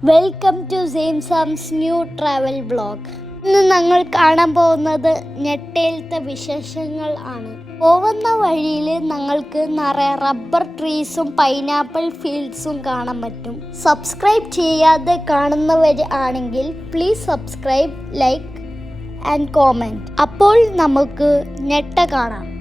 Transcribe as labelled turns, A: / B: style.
A: Welcome to same Sam's new travel blog ഇന്ന് ഞങ്ങൾ കാണാൻ പോകുന്നത് ഞെട്ടയിലത്തെ വിശേഷങ്ങൾ ആണ്. പോകുന്ന വഴിയിൽ ഞങ്ങൾക്ക് നിറയെ റബ്ബർ ട്രീസും പൈനാപ്പിൾ ഫീൽഡ്സും കാണാൻ പറ്റും. സബ്സ്ക്രൈബ് ചെയ്യാതെ കാണുന്നവർ ആണെങ്കിൽ please subscribe like and comment അപ്പോൾ നമുക്ക് ഞെട്ട കാണാം.